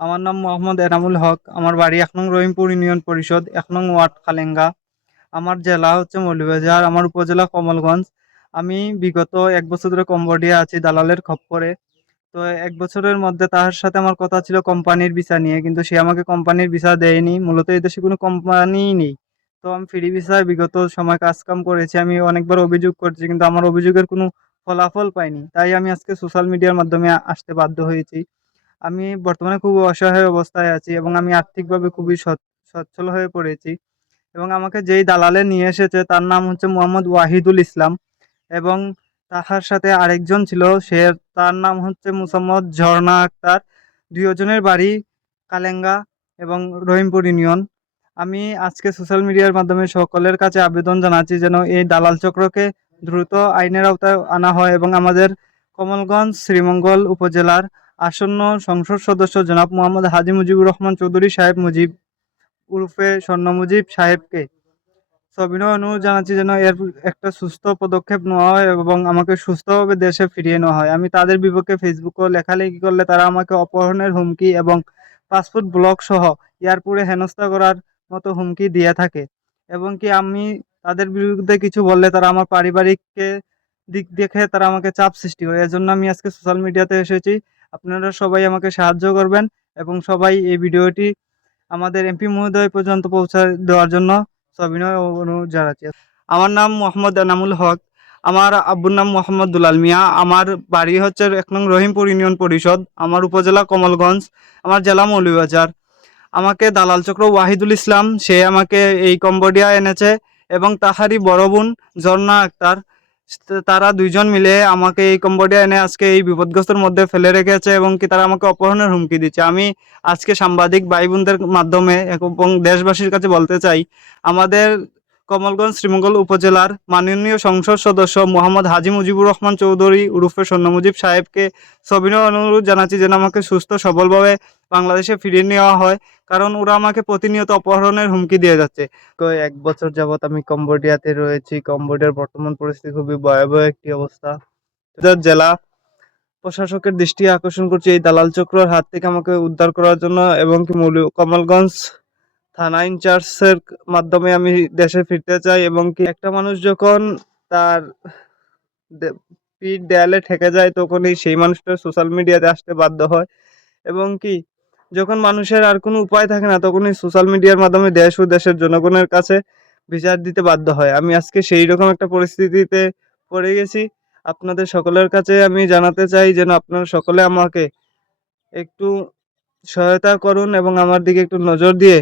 আমার নাম মোহাম্মদ এনামুল হক। আমার বাড়ি ১ নং রহিমপুর ইউনিয়ন পরিষদ, ১ নং ওয়ার্ড কালেঙ্গা। আমার জেলা হচ্ছে মৌলভীবাজার, আমার উপজেলা কমলগঞ্জ। আমি বিগত ১ বছর ধরে কম্বোডিয়া আছি দালালের খপ্পরে। তো ১ বছরের মধ্যে তার সাথে আমার কথা ছিল কোম্পানির ভিসা নিয়ে। কিন্তু সে আমাকে কোম্পানির ভিসা দেয়নি। মূলত এই দেশে কোনো কোম্পানিই নেই। তো আমি ফ্রি ভিসায় বিগত সময় কাজ-কাম করেছি। আমি অনেকবার অভিযোগ করেছি কিন্তু আমার অভিযোগের কোনো ফলাফল পাইনি। তাই আমি আজকে সোশ্যাল মিডিয়ার মাধ্যমে আসতে বাধ্য হয়েছি। আমি বর্তমানে খুব অসহায় অবস্থায় আছি এবং আমি আর্থিকভাবে খুবই সচ্ছল হয়ে পড়েছি এবং আমাকে যেই দালালে নিয়ে এসেছে তার নাম হচ্ছে মোহাম্মদ ওয়াহিদুল ইসলাম এবং তাহার সাথে আরেকজন ছিল, তার নাম হচ্ছে মোসাম্মদ ঝর্ণা আক্তার। ২ জনের বাড়ি কালেঙ্গা এবং রহিমপুর ইউনিয়ন। আমি আজকে সোশ্যাল মিডিয়ার মাধ্যমে সকলের কাছে আবেদন জানাচ্ছি যেন এই দালাল চক্রকে দ্রুত আইনের আওতায় আনা হয় এবং আমাদের কমলগঞ্জ শ্রীমঙ্গল উপজেলার আসন্ন সংসদ সদস্য জনাব মোহাম্মদ হাজী মুজিবুর রহমান চৌধুরী সাহেব মুজিব উরফে স্বর্ণ মুজিব সাহেবকে সবিনয় অনুরোধ জানাচ্ছি যেন এর একটা সুস্থ পদক্ষেপ নেওয়া হয় এবং আমাকে সুস্থভাবে দেশে ফিরিয়ে নেওয়া হয়। আমি তাদের বিপক্ষে ফেসবুকে লেখালেখি করলে তারা আমাকে অপহরণের হুমকি এবং পাসপোর্ট ব্লক সহ এয়ারপোর্টে হেনস্থা করার মতো হুমকি দিয়ে থাকে এবং কি আমি তাদের বিরুদ্ধে কিছু বললে তারা আমার পারিবারিককে দিক দেখে তারা আমাকে চাপ সৃষ্টি করে। এজন্য আমি আজকে সোশ্যাল মিডিয়াতে এসেছি। আপনারা সবাই আমাকে সাহায্য করবেন এবং সবাই এই ভিডিওটি আমাদের এমপি মহোদয় পর্যন্ত পৌঁছে দেওয়ার জন্য সবিনয় অনুরোধ জানাচ্ছি। আমার নাম মোহাম্মদ এনামুল হক। আমার আব্বুর নাম মোহাম্মদ দুলাল মিয়া। আমার বাড়ি হচ্ছে ১ নং রহিমপুর ইউনিয়ন পরিষদ। আমার উপজেলা কমলগঞ্জ। আমার জেলা মৌলভীবাজার। আমাকে দালাল চক্র ওয়াহিদুল ইসলাম সে আমাকে এই কম্বোডিয়া এনেছে এবং তাহারই বড় বোন ঝর্ণা আক্তার, তারা ২ জন মিলে আমাকে এই কম্বোডিয়া এনে আজকে এই বিপদগ্রস্তের মধ্যে ফেলে রেখেছে এবং কি তারা আমাকে অপহরণের হুমকি দিচ্ছে। আমি আজকে সাংবাদিক ভাই বোনদের মাধ্যমে এবং দেশবাসীর কাছে বলতে চাই, আমাদের কমলগঞ্জ শ্রীমঙ্গল উপজেলার মাননীয় সংসদ সদস্য মোহাম্মদ হাজী মুজিবুর রহমান চৌধুরী উরুফে স্বর্ণ মুজিব সাহেবকে সবিনয় অনুরোধ জানাচ্ছি যেন আমাকে সুস্থ সবলভাবে বাংলাদেশে ফিরিয়ে নেওয়া হয়, কারণ ওরা আমাকে প্রতিনিয়ত অপহরণের হুমকি দিয়ে যাচ্ছে। ১ বছর যাবৎ আমি কম্বোডিয়াতে রয়েছি। কম্বোডিয়ার বর্তমান পরিস্থিতি খুবই ভয়াবহ একটি অবস্থা। জেলা প্রশাসকের দৃষ্টি আকর্ষণ করছি এই দালাল চক্রের হাত থেকে আমাকে উদ্ধার করার জন্য এবং কি কমলগঞ্জ থানা ইনচার্জের মাধ্যমে আমি দেশে ফিরতে চাই এবং কি একটা মানুষ যখন তার পিঠ দেয়ালে ঠেকে যায় তখনই সেই মানুষটা সোশ্যাল মিডিয়াতে আসতে বাধ্য হয় এবং কি যখন মানুষের আর কোনো উপায় থাকে না তখনই সোশ্যাল মিডিয়ার মাধ্যমে দেশ ও দেশের জনগণের কাছে বিচার দিতে বাধ্য হয়। আমি আজকে সেই রকম একটা পরিস্থিতিতে পড়ে গেছি। আপনাদের সকলের কাছে আমি জানাতে চাই যেন আপনারা সকলে আমাকে একটু সহায়তা করুন এবং আমার দিকে একটু নজর দিয়ে